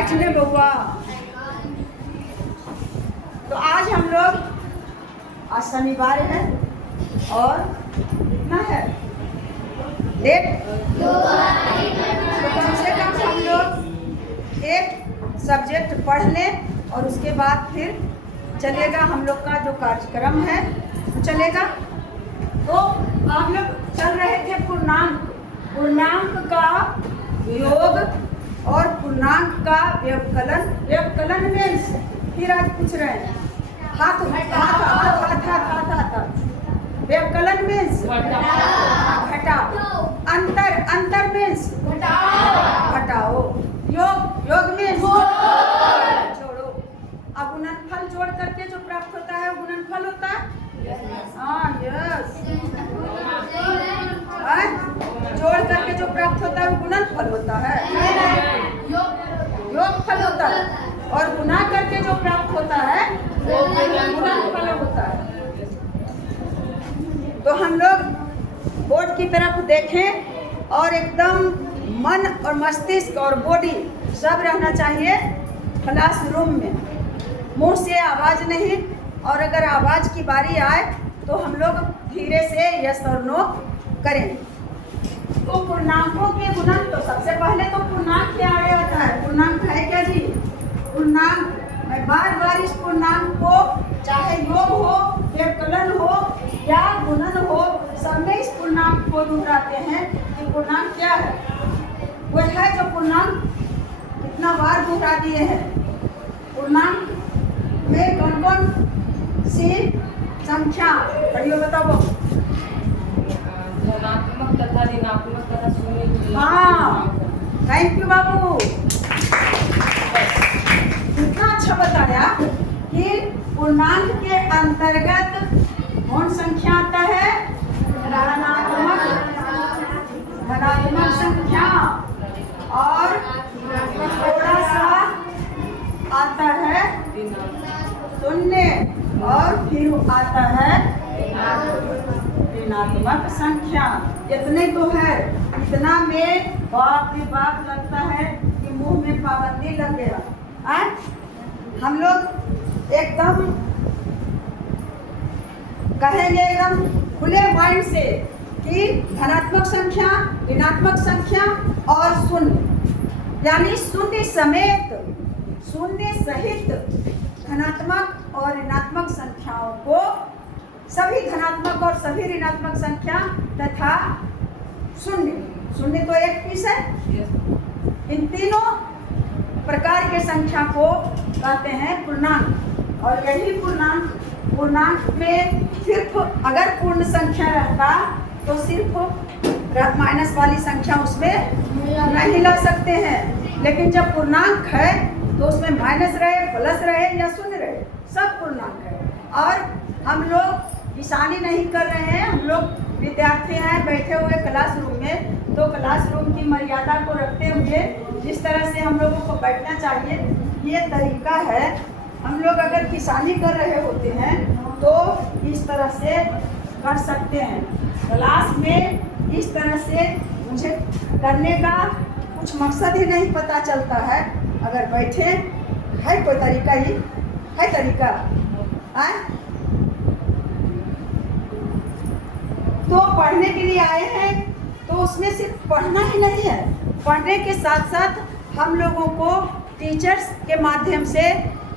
बैठने बउआ। तो आज हम लोग, आज शनिवार है और कितना है डेट, तो कम से कम हम लोग एक सब्जेक्ट पढ़ लें और उसके बाद फिर चलेगा हम लोग का जो कार्यक्रम है तो चलेगा। तो हम लोग चल रहे थे पूर्णांक, पूर्णांक का योग और पूर्णांक का व्यवकलन। व्यवकलन मीन्स फिर आज पूछ रहे हैं हाथ हाथ हाथ हाथ हाथ हाथ। व्यवकलन मीन्स घटाओ। अंतर, अंतर मीन्स घटाओ। योग, योग मीन्स जोड़ो। अब गुणनफल जोड़ करके जो प्राप्त होता है वो गुणनफल होता है। हाँ यस, जोड़ करके जो प्राप्त होता है वो गुणनफल होता है, योगफल होता है। और गुणा करके जो प्राप्त होता है वो गुणनफल होता है। तो हम लोग बोर्ड की तरफ देखें और एकदम मन और मस्तिष्क और बॉडी सब रहना चाहिए क्लासरूम में। मुंह से आवाज़ नहीं, और अगर आवाज़ की बारी आए तो हम लोग धीरे से यस और नो करें। तो पूर्णांकों के गुणन, तो सबसे पहले तो पूर्णांक क्या आगे आता है। पूर्णांक है क्या जी? पूर्णांक, मैं बार बार इस पूर्णांक को, चाहे योग हो, व्यवकलन हो या गुणन हो, सब में इस पूर्णांक को दोहराते हैं कि पूर्णांक क्या है। वो है जो पूर्णांक कितना बार दोहरा दिए हैं। पूर्णांक में कौन कौन सी संख्या पढ़ियो बताओ। धनात्मक तथा ऋणात्मक तथा शून्य। हाँ, थैंक यू बाबू, इतना अच्छा बताया कि पूर्णांक के अंतर्गत कौन संख्या आता है। धनात्मक, धनात्मक संख्या, और थोड़ा सा आता है शून्य, और फिर आता है ऋणात्मक संख्या। इतने तो है, इतना में बाप रे बाप लगता है कि मुंह में पाबंदी लग गया। हम लोग एकदम कहेंगे एकदम खुले माइंड से कि धनात्मक संख्या, ऋणात्मक संख्या और शून्य, यानी शून्य समेत, शून्य सहित धनात्मक और ऋणात्मक संख्याओं को, सभी धनात्मक और सभी ऋणात्मक संख्या तथा शून्य, शून्य तो एक पीस है, इन तीनों प्रकार के संख्या को कहते हैं पूर्णांक। और यही पूर्णांक, पूर्णांक में सिर्फ अगर पूर्ण संख्या रहता तो सिर्फ माइनस वाली संख्या उसमें नहीं लग सकते हैं, लेकिन जब पूर्णांक है तो उसमें माइनस रहे, प्लस रहे या शून्य रहे, सब पूर्णांक है। और हम लोग किसानी नहीं कर रहे हैं, हम लोग विद्यार्थी हैं बैठे हुए क्लासरूम में। तो क्लासरूम की मर्यादा को रखते हुए जिस तरह से हम लोगों को बैठना चाहिए ये तरीका है। हम लोग अगर किसानी कर रहे होते हैं तो इस तरह से कर सकते हैं। क्लास में इस तरह से मुझे करने का कुछ मकसद ही नहीं पता चलता है। अगर बैठे है कोई तरीका, ही है तरीका है। तो पढ़ने के लिए आए हैं तो उसमें सिर्फ पढ़ना ही नहीं है, पढ़ने के साथ साथ हम लोगों को टीचर्स के माध्यम से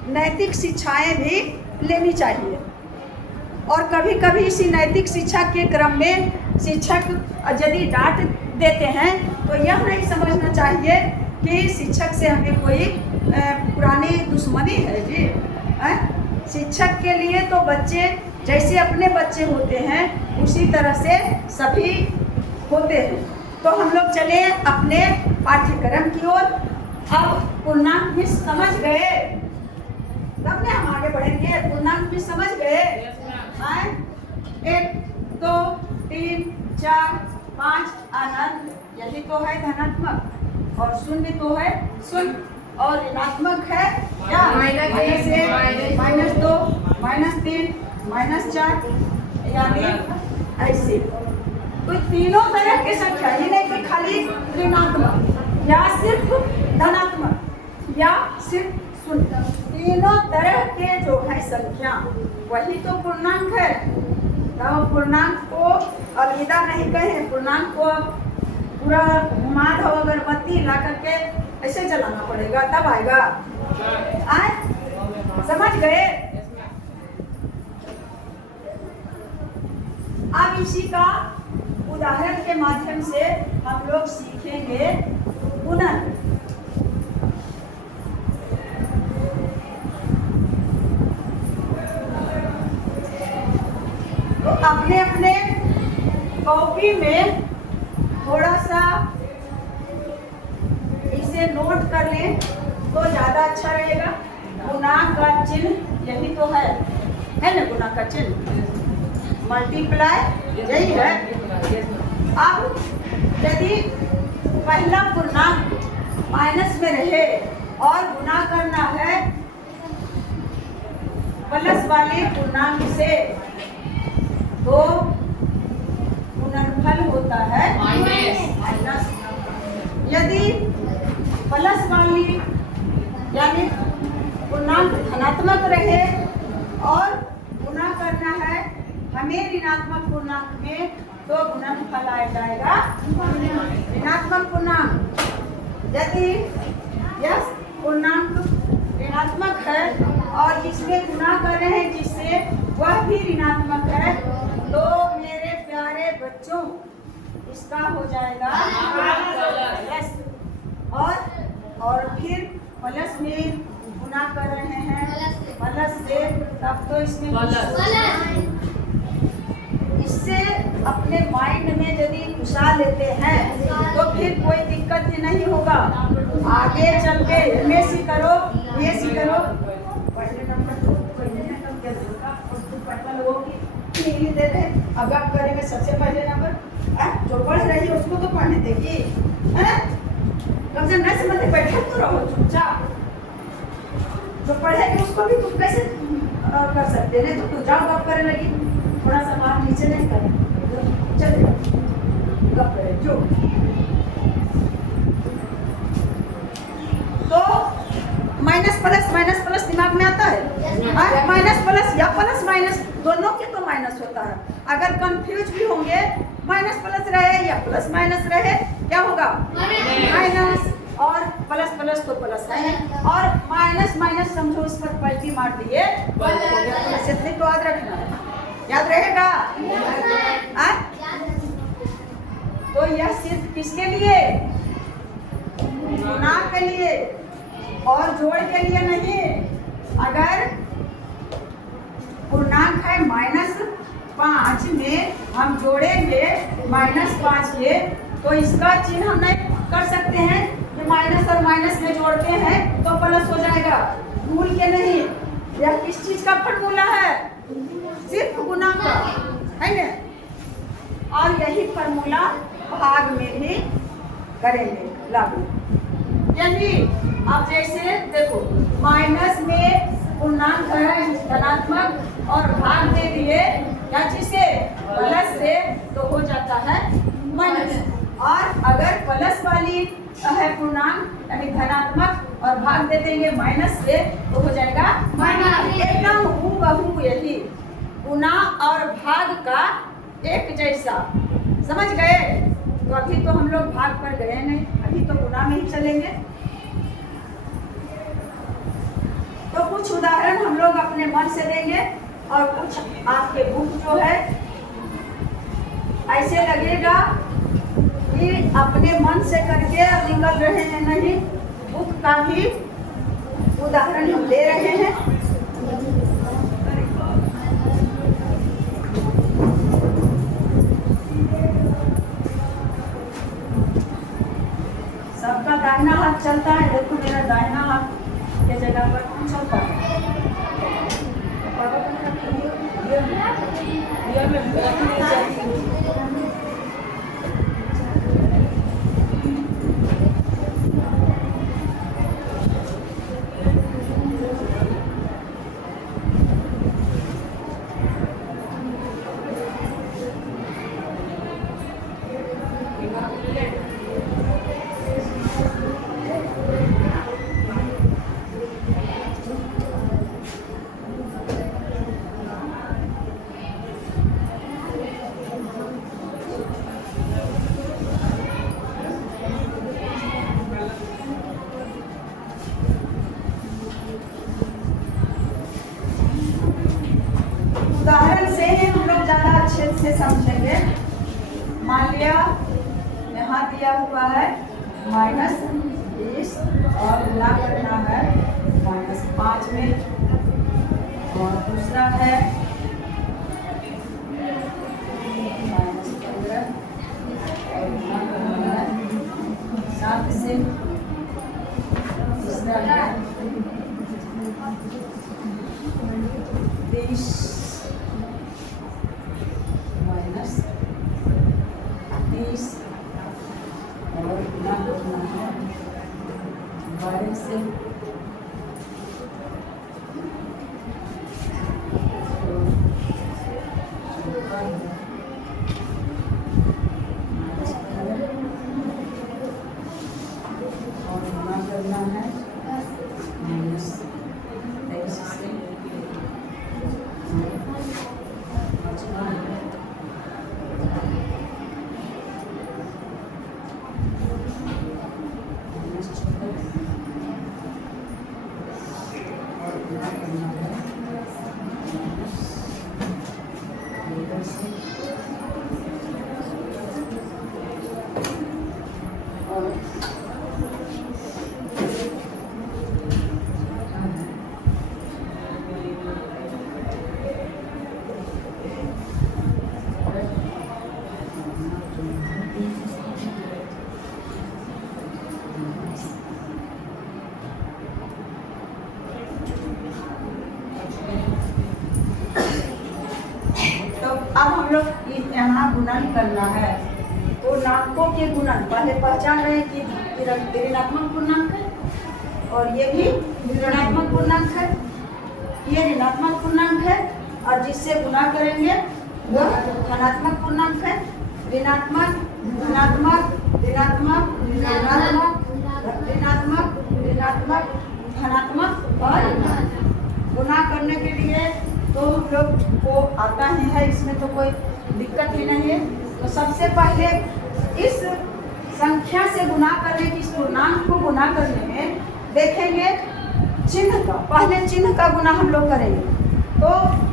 नैतिक शिक्षाएं भी लेनी चाहिए। और कभी कभी इसी नैतिक शिक्षा के क्रम में शिक्षक यदि डांट देते हैं तो यह नहीं समझना चाहिए कि शिक्षक से हमें कोई पुरानी दुश्मनी है जी। शिक्षक के लिए तो बच्चे जैसे अपने बच्चे होते हैं उसी तरह से सभी होते हैं। तो हम लोग चले अपने पाठ्यक्रम की ओर। अब पूर्णांक भी समझ गए, तब ने हम आगे बढ़ेंगे। पूर्णांक भी समझ गए। 1 2 3 4 5 आनंद, यही तो है धनात्मक। और शून्य तो है शून्य, और ऋणात्मक है क्या, -1 -2 -3 -4, यानी ऐसे। तो तीनों तरह की संख्या, ये नहीं कि खाली ऋणात्मक या सिर्फ धनात्मक, या सिर्फ शून्य, तीनों तरह के जो है संख्या वही तो पूर्णांक है। तो पूर्णांक को अलविदा नहीं कहें, पूर्णांक को पूरा घुमा दो अगरबत्ती ला करके ऐसे जलाना पड़ेगा तब आएगा। आए समझ गए? अब इसी का उदाहरण के माध्यम से हम लोग सीखेंगे गुणन। तो अपने अपने कॉपी में थोड़ा सा इसे नोट कर लें तो ज्यादा अच्छा रहेगा। गुणा का चिन्ह यही तो है ना, गुणा का चिन्ह मल्टीप्लाई यही है। अब यदि पहला पूर्णांक माइनस में रहे और गुणा करना है प्लस वाले पूर्णांक से तो गुणनफल होता है माइनस। यदि प्लस वाली यानी पूर्णांक धनात्मक रहे और गुणा करना है हमें ऋणात्मक पूर्णांक में तो गुणनफल आ जाएगा ऋणात्मक पूर्णांक। यदि यह पूर्णांक ऋणात्मक है और जिसमें गुणा कर रहे हैं जिससे वह भी ऋणात्मक है तो मेरे प्यारे बच्चों इसका हो जाएगा प्लस। और फिर प्लस में गुणा कर रहे हैं प्लस से तब तो इसमें इससे अपने माइंड में यदि घुसा लेते हैं तो फिर कोई दिक्कत ही नहीं होगा। आगे चल के एमएससी करो बीएससी करो पहले नंबर तो पढ़ने लोगों की नहीं दे रहे। अब आप करेंगे सबसे पहले नंबर जो पढ़ रही है उसको तो पढ़ने देगी है। कम से नस मत बैठे तो रहो चुपचाप। जो पढ़ेगी उसको भी तुम कैसे कर सकते हैं? तो तू जाओ गप करने लगी, थोड़ा सा बात नीचे नहीं करें चले गप करे जो। तो माइनस प्लस दिमाग में आता है। माइनस प्लस या प्लस माइनस दोनों के तो माइनस होता है। अगर कंफ्यूज भी होंगे माइनस प्लस रहे या प्लस माइनस रहे क्या होगा माइनस। और प्लस प्लस तो प्लस है और माइनस माइनस समझो इस पर पलटी मार दिए प्लस। इतने तो याद रखना, याद रहेगा। तो यह सिर्फ किसके लिए? गुणा के लिए और जोड़ के लिए नहीं। अगर पूर्णांक है -5 में हम जोड़ेंगे -5 के तो इसका चिन्ह हम नहीं कर सकते हैं कि माइनस और माइनस में जोड़ते हैं तो प्लस हो जाएगा। भूल के नहीं, यह किस चीज का फॉर्मूला है? सिर्फ गुणा का है ना। और यही फॉर्मूला भाग में भी करेंगे लागू। यानी अब जैसे देखो माइनस में पूर्णांक है धनात्मक और भाग दे दिए क्या चीज से? प्लस से तो हो जाता है माइनस। और अगर प्लस वाली है पूर्णांक यानी धनात्मक और भाग दे देंगे माइनस से तो हो जाएगा माइनस। एकदम हूबहू यही गुणा और भाग का एक जैसा। समझ गए? तो अभी तो हम लोग भाग पर गए नहीं, अभी तो गुणा में ही चलेंगे। तो कुछ उदाहरण हम लोग अपने मन से देंगे और कुछ आपके बुक जो है ऐसे लगेगा कि अपने मन से करके निकल रहे हैं, नहीं बुक का भी उदाहरण हम ले रहे हैं। सबका दाहिना हाथ चलता है, देखो मेरा दाहिना हाथ के जगह पर कौन चलता है? से समझेंगे। मान लिया यहाँ दिया हुआ है -20 और गुना करना है -5 में, और दूसरा है -15 और गुना करना है 7 से। तीसरा है 20 -30 और गुना करना है 12 से। और गुना करना है -23 से। अब हम लोग यहाँ गुणन करना है, तो नामकों के गुणन पहले पहचान रहे हैं कि ऋणात्मक पूर्णांक है और ये भी ऋणात्मक पूर्णांक है, ये ऋणात्मक पूर्णांक है, और जिससे गुणा करेंगे वो धनात्मक पूर्णांक है। ऋणात्मक धनात्मक ऋणात्मक ऋणात्मक ऋणात्मक ऋणात्मक धनात्मक और गुणा करने के लिए तो हम लोग को आता ही है, इसमें तो कोई दिक्कत ही नहीं है। तो सबसे पहले इस संख्या से गुणा करने की, इस पूर्णांक को गुणा करने में देखेंगे चिन्ह का, पहले चिन्ह का गुणा हम लोग करेंगे। तो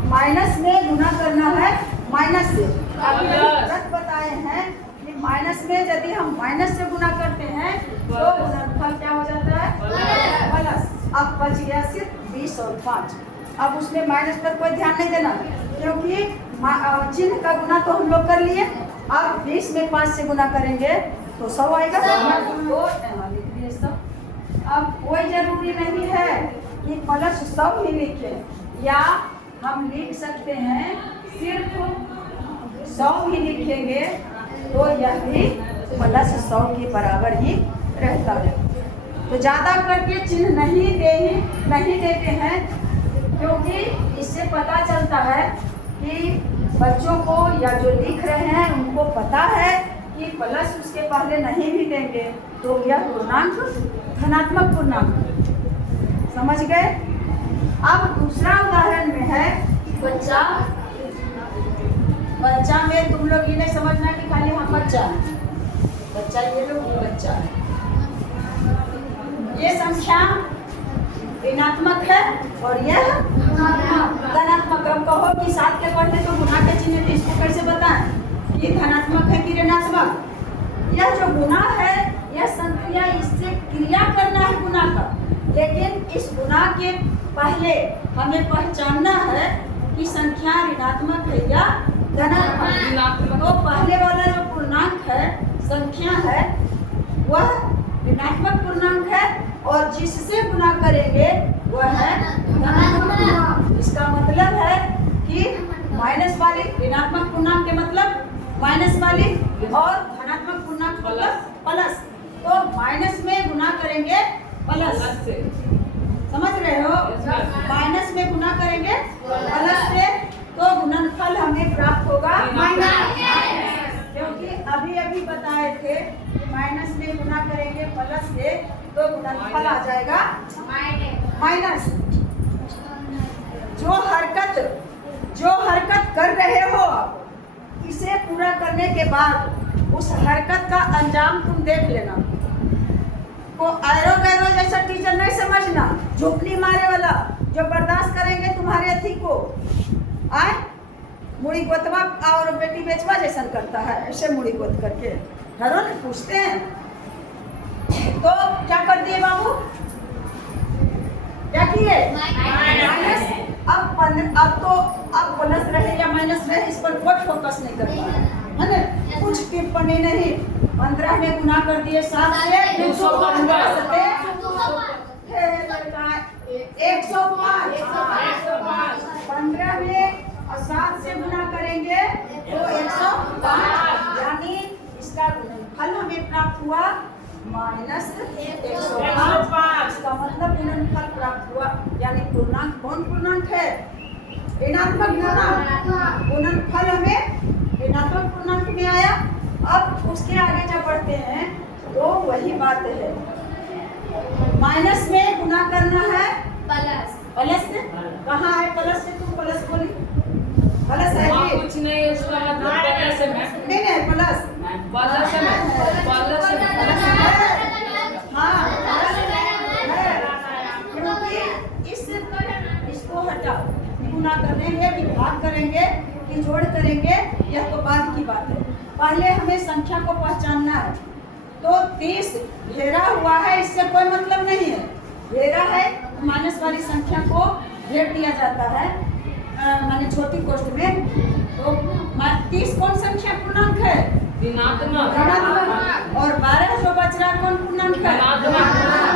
माइनस में गुणा करना है माइनस से। अभी गलत बताए हैं कि माइनस में यदि हम माइनस से गुणा करते हैं तो गुणनफल क्या हो जाता है? प्लस। अब बच गया सिर्फ 20 और 5। अब उसमें माइनस पर कोई ध्यान नहीं देना, क्योंकि चिन्ह का गुना तो हम लोग कर लिए। अब 20 में 5 से गुना करेंगे तो 100 आएगा। तो यहाँ लिख दिए 100। अब कोई जरूरी नहीं है कि प्लस 100 ही लिखें, या हम लिख सकते हैं सिर्फ 100 ही लिखेंगे तो यह भी प्लस 100 के बराबर ही रहता है। तो ज़्यादा करके चिन्ह नहीं देते हैं, क्योंकि इससे पता चलता है कि बच्चों को या जो लिख रहे हैं उनको पता है कि प्लस उसके पहले नहीं भी देंगे तो यह पूर्णांक धनात्मक पूर्णांक। समझ गए? अब दूसरा उदाहरण में है बच्चा। बच्चा में तुम लोग ये नहीं समझना कि खाली हम बच्चा है, बच्चा ये लोग भी बच्चा है। ये संख्या ऋणात्मक है और यह धनात्मक। अब कहो कि 7 के पढ़ने तो गुना के चिन्ह थे, इसको कैसे बताएं कि धनात्मक है कि ऋणात्मक? यह जो गुना है यह संक्रिया, इससे क्रिया करना है गुना का, लेकिन इस गुना के पहले हमें पहचानना है कि संख्या ऋणात्मक है या धनात्मक। तो पहले वाला जो पूर्णांक है, संख्या है, वह ऋणात्मक पूर्णांक है और जिससे गुना करेंगे वह है धनात्मक पूर्णांक। इसका मतलब है कि माइनस वाली ऋणात्मक पूर्णांक के मतलब माइनस वाली और धनात्मक पूर्णांक मतलब प्लस। तो माइनस में गुना करेंगे प्लस से, समझ रहे हो? माइनस में गुना करेंगे प्लस से तो गुणनफल हमें प्राप्त होगा माइनस, क्योंकि अभी बताए थे कि माइनस में गुना करेंगे प्लस से तो गुणनफल आ जाएगा माइनस। जो हरकत कर रहे हो इसे पूरा करने के बाद उस हरकत का अंजाम तुम देख लेना। को एरो गैरो जैसा टीचर नहीं समझना, झुपली मारे वाला जो बर्दाश्त करेंगे तुम्हारे अथी को आए मुड़ी गोतवा और बेटी बेचवा जैसा करता है, ऐसे मुड़ी गोत करके हरो ने पूछते हैं। तो क्या कर दिए बाबू, क्या किए? माइनस। अब प्लस रहे या माइनस रहे इस पर कोई फोकस नहीं करता है ना, कुछ टिप्पणी नहीं। 15 में गुना कर दिए 7 से 105। 15 में और 7 से गुना करेंगे तो 105, यानी इसका गुणनफल हमें प्राप्त हुआ -105। इसका मतलब गुणनफल प्राप्त हुआ, यानी पूर्णांक कौन पूर्णांक है? ऋणात्मक पूर्णांक। गुणनफल हमें ऋणात्मक पूर्णांक में आया। अब उसके आगे जब बढ़ते हैं तो वही बात है, माइनस में गुना करना है प्लस। प्लस से कहाँ है? प्लस से तुम प्लस बोली, प्लस है जी? कुछ नहीं, उसका मतलब प्लस है मैम। नहीं प्लस प्लस है मैम, प्लस है। हाँ क्योंकि इसको हटाओ, गुना करेंगे कि भाग करेंगे कि जोड़ करेंगे, यह तो बाद की बात है। पहले हमें संख्या को पहचानना है। तो 30 घेरा हुआ है, इससे कोई मतलब नहीं है। घेरा है माइनस वाली संख्या को घेर दिया जाता है, माने छोटी कोष्ठ में। तो 30 कौन संख्या पूर्णांक है? ऋणात्मक। और 12 जो बच रहा कौन पूर्णांक है?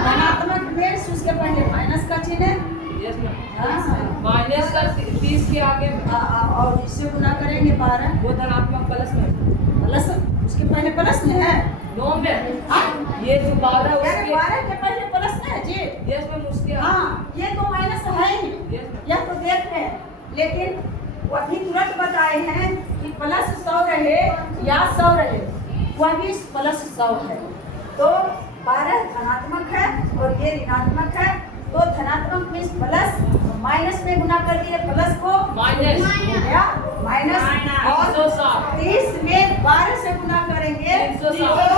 धनात्मक में उसके पहले माइनस का चिन्ह है, माइनस का 30 के आगे और इससे गुना करेंगे 12, वो धनात्मक प्लस में, प्लस उसके पहले प्लस में है 9 में। ये जो 12 उसके 12 के पहले प्लस में है जी। यस मैम, उसके हाँ, ये तो माइनस है ही, यह तो देख रहे हैं। लेकिन वो अभी तुरंत बताए हैं कि प्लस 100 रहे या 100 रहे, वह भी प्लस 100 है। तो 12 धनात्मक है और ये ऋणात्मक है। तो धनात्मक में प्लस, माइनस में गुना कर दिए प्लस को माइनस, और 30 में 12 से गुना करेंगे 360।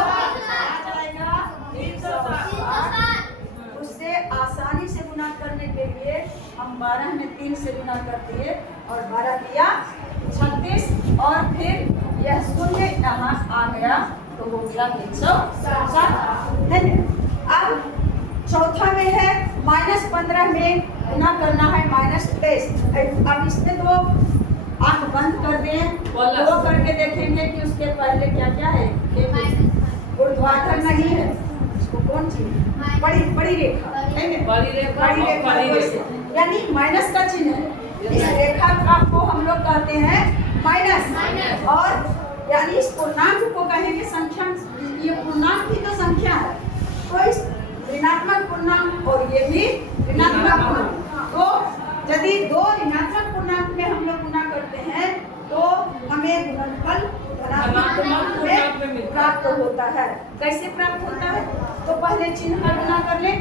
उससे आसानी से गुना करने के लिए हम 12 में 3 से गुना कर दिए और 12 दिया 36, और फिर यह शून्य यहाँ आ गया तो हो गया 360 है। अब चौथा में है -15 में गुना करना है -23। अब इसमें तो आंख बंद कर दें, वो करके देखेंगे कि उसके पहले क्या क्या है। ऊर्ध्वाधर नहीं है, इसको कौन सी बड़ी रेखा, यानी माइनस का चिन्ह है। इस रेखा को हम लोग कहते हैं माइनस। और यानी इस पूर्णांक को कहेंगे संख्या, ये पूर्णांक की तो संख्या है। तो इस ऋणात्मक पूर्णांक और ये भी ऋणात्मक पूर्णांक, तो यदि दो ऋणात्मक पूर्णांक में हम लोग गुना करते हैं तो हमें गुणनफल धनात्मक में प्राप्त होता है। कैसे प्राप्त होता है? तो पहले चिन्ह का गुना कर ले,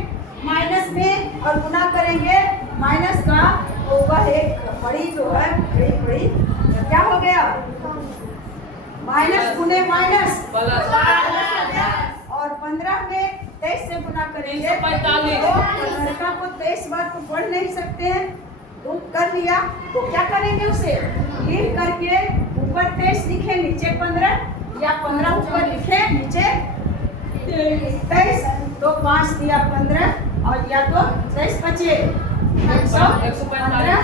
माइनस में और गुना करेंगे माइनस का, तो वह एक बड़ी जो है बड़ी क्या हो गया? माइनस गुने माइनस, और 15 में 23 से गुना करेंगे 345 को 23 बार तो पढ़ नहीं सकते हैं, तो कर लिया। तो क्या करेंगे? उसे लिख करके ऊपर 23 लिखे, नीचे 15, या 15 ऊपर लिखे नीचे 23, तो 5 दिया 15 और या तो 23 बचे 115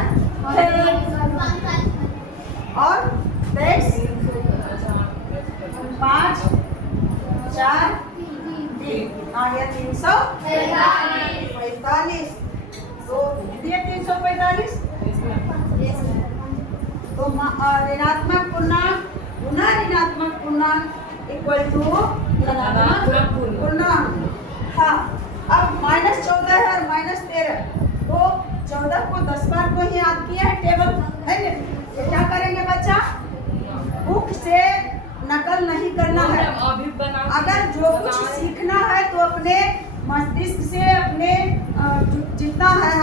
और 23 5 4 आगे 345, तो दिए 345। तो ऋणात्मक पूर्णांक गुना ऋणात्मक पूर्णांक इक्वल टू धनात्मक पूर्णांक। हाँ, अब -14 है और -13, तो 14 को 10 बार को ही याद किया है टेबल है ना। तो क्या करेंगे बच्चा? बुक से नकल नहीं करना है। अगर जो कुछ सीखना है तो अपने मस्तिष्क से, अपने जितना है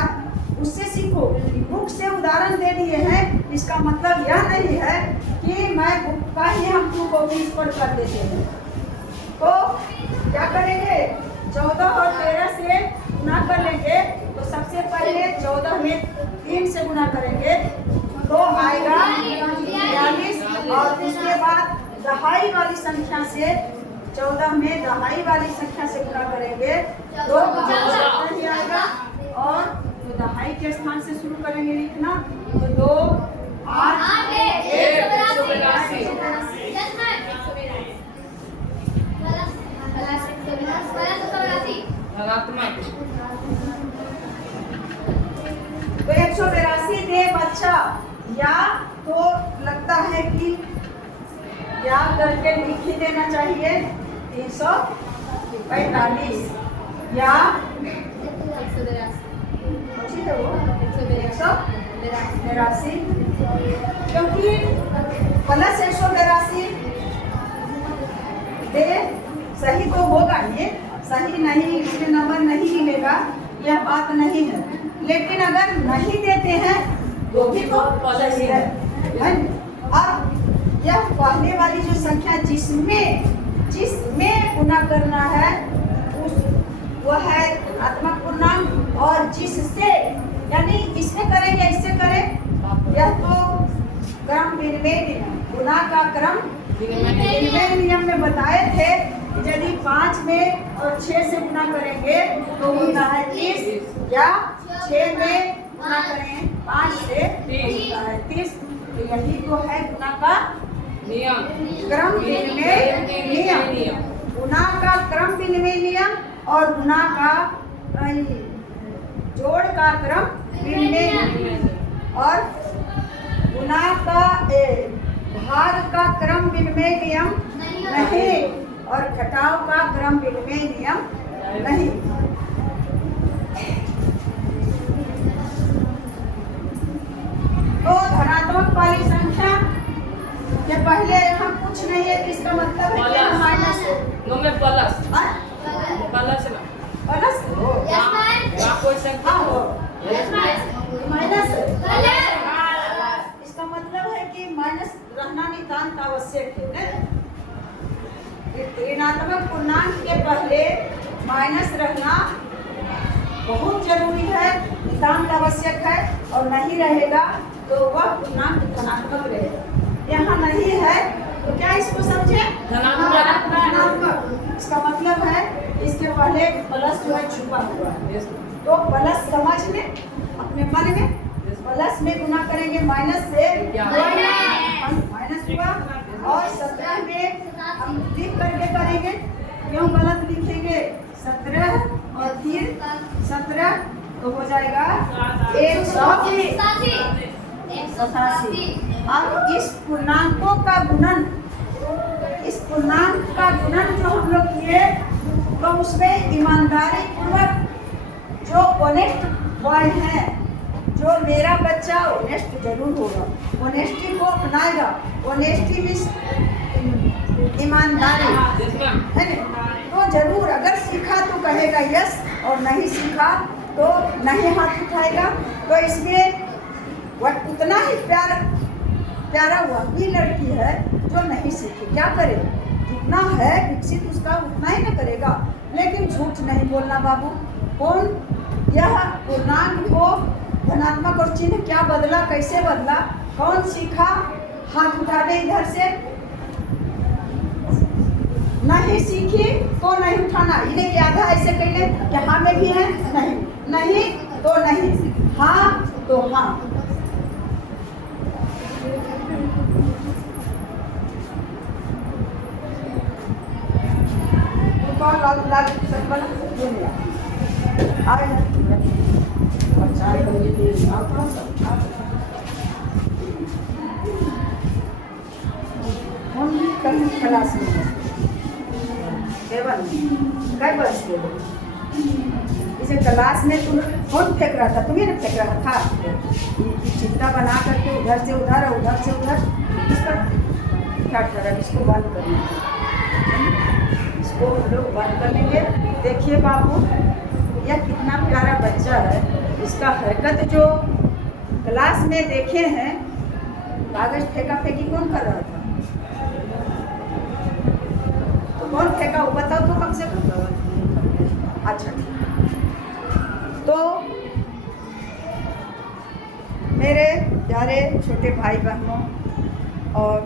उससे सीखो। बुक से उदाहरण दे दिए हैं, इसका मतलब यह नहीं है कि मैं बुक का ही हम 2 कॉपी पर कर देते हैं। तो क्या करेंगे? 14 और 13 से गुना कर लेंगे। तो सबसे पहले 14 में 3 से गुना करेंगे तो आएगा और उसके बाद दहाई वाली संख्या से 14 में दहाई वाली संख्या से गुणा करेंगे तो 17 ही आएगा। और तो दहाई के स्थान से शुरू करेंगे लिखना तो 2 8 182। धनात्मक तो 182 दे बच्चा, या तो लगता है कि याद करके लिख ही देना चाहिए 345 या 182, क्योंकि प्लस 182 दे सही तो होगा, ये सही नहीं इसमें नंबर नहीं मिलेगा, यह बात नहीं है। लेकिन अगर नहीं देते हैं तो भी तो सही है। अब यह पहले वाली जो संख्या जिसमें गुणा करना है वह है धनात्मक पूर्णांक, और जिससे यानी इसमें करें या इससे करें, यह तो क्रम विनिमय नियम, गुणा का क्रम विनिमय नियम में बताए थे। यदि 5 में और 6 से गुणा करेंगे तो होता है 30, या 6 में गुणा करें 5 से होता है 30। तो यही तो है गुणा का नियम, क्रम विनिमय नियम, गुणा का क्रम विनिमय नियम और गुणा का जोड़ का क्रम विनिमय नियम, और गुणा का भाग का क्रम विनिमय नियम नहीं, और घटाव का क्रम विनिमय नियम नहीं। तो धनात्मक वाली संख्या के पहले यहाँ कुछ नहीं है, इसका मतलब है कि माइनस है। नो में प्लस हाँ? प्लस ना प्लस हो वहाँ कोई संख्या हाँ हो माइनस है। प्लस। इसका मतलब है कि माइनस रहना नितांत आवश्यक है। ऋणात्मक पूर्णांक के पहले माइनस रहना बहुत जरूरी है, नितांत आवश्यक है, और नहीं रहेगा तो वह पूर्णांक धनात्मक रहेगा। यहाँ नहीं है तो क्या इसको समझे? धनात्मक। इसका मतलब है इसके पहले प्लस जो है छुपा हुआ है, तो प्लस समझ में अपने मन में प्लस में गुणा करेंगे माइनस से, माइनस हुआ, और 17 में हम लिख करके करेंगे, क्यों गलत लिखेंगे? 17 और फिर 17 तो हो जाएगा 187। अब इस पूर्णांकों का गुणन, इस पूर्णांक का गुणन जो हम लोग किए तो उसमें ईमानदारी पूर्वक जो ऑनेस्ट बॉय है, जो मेरा बच्चा ऑनेस्ट जरूर होगा, ऑनेस्टी को अपनाएगा, ऑनेस्टी मीन्स ईमानदारी है ना, तो जरूर अगर सीखा तो कहेगा यस, और नहीं सीखा तो नहीं हाथ उठाएगा। तो इसमें वह उतना ही प्यारा वह भी लड़की है जो नहीं सीखी, क्या करे, जितना है विकसित उसका उतना ही ना करेगा। लेकिन झूठ नहीं बोलना बाबू। कौन यह पूर्णांक को धनात्मक और चिन्ह क्या बदला, कैसे बदला, कौन सीखा? हाथ उठा दे इधर से। नहीं सीखी तो नहीं उठाना, इन्हें क्या था ऐसे कहले कि हाँ में भी है, नहीं नहीं तो नहीं, हाँ तो हाँ। क्लास में केवल कई वर्ष के हो इसे क्लास में तुम कौन फेंक रहा था? तुम्हें ना फेंक रहा था, चिट्टा बना करके उधर से उधर और उधर से उधर। इसका क्या करें, इसको बंद करना, इसको हम लोग बंद कर लेंगे। देखिए बाबू, यह कितना प्यारा बच्चा है, इसका हरकत जो क्लास में देखे हैं, कागज फेंका फेंकी कौन कर रहा था? तो कौन फेंका वो बताओ तो कम से कम। अच्छा, तो मेरे प्यारे छोटे भाई बहनों और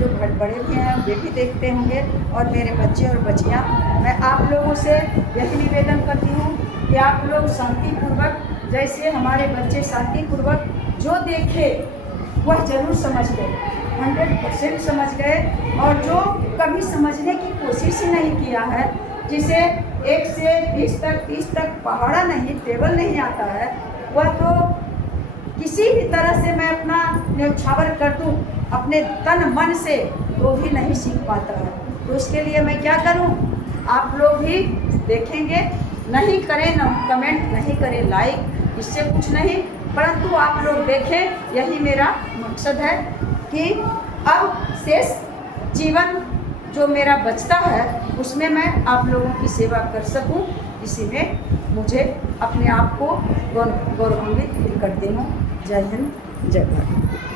जो बड़े भी हैं वे भी देखते होंगे, और मेरे बच्चे और बच्चियाँ, मैं आप लोगों से यही निवेदन करती हूँ कि आप लोग शांतिपूर्वक, जैसे हमारे बच्चे शांतिपूर्वक जो देखे वह जरूर समझ गए, 100% समझ गए, और जो कभी समझने की कोशिश ही नहीं किया है, जिसे 1 से 20 तक 30 तक पहाड़ा नहीं, टेबल नहीं आता है, वह तो किसी भी तरह से मैं अपना न्यौछावर कर दूं अपने तन मन से, तो भी नहीं सीख पाता है। तो उसके लिए मैं क्या करूं? आप लोग भी देखेंगे, नहीं करें न कमेंट, नहीं करें लाइक, इससे कुछ नहीं, परंतु आप लोग देखें, यही मेरा मकसद है कि अब शेष जीवन जो मेरा बचता है उसमें मैं आप लोगों की सेवा कर सकूं। इसी में मुझे अपने आप को गौरवान्वित फील करती हूँ। जय हिंद, जय भारत।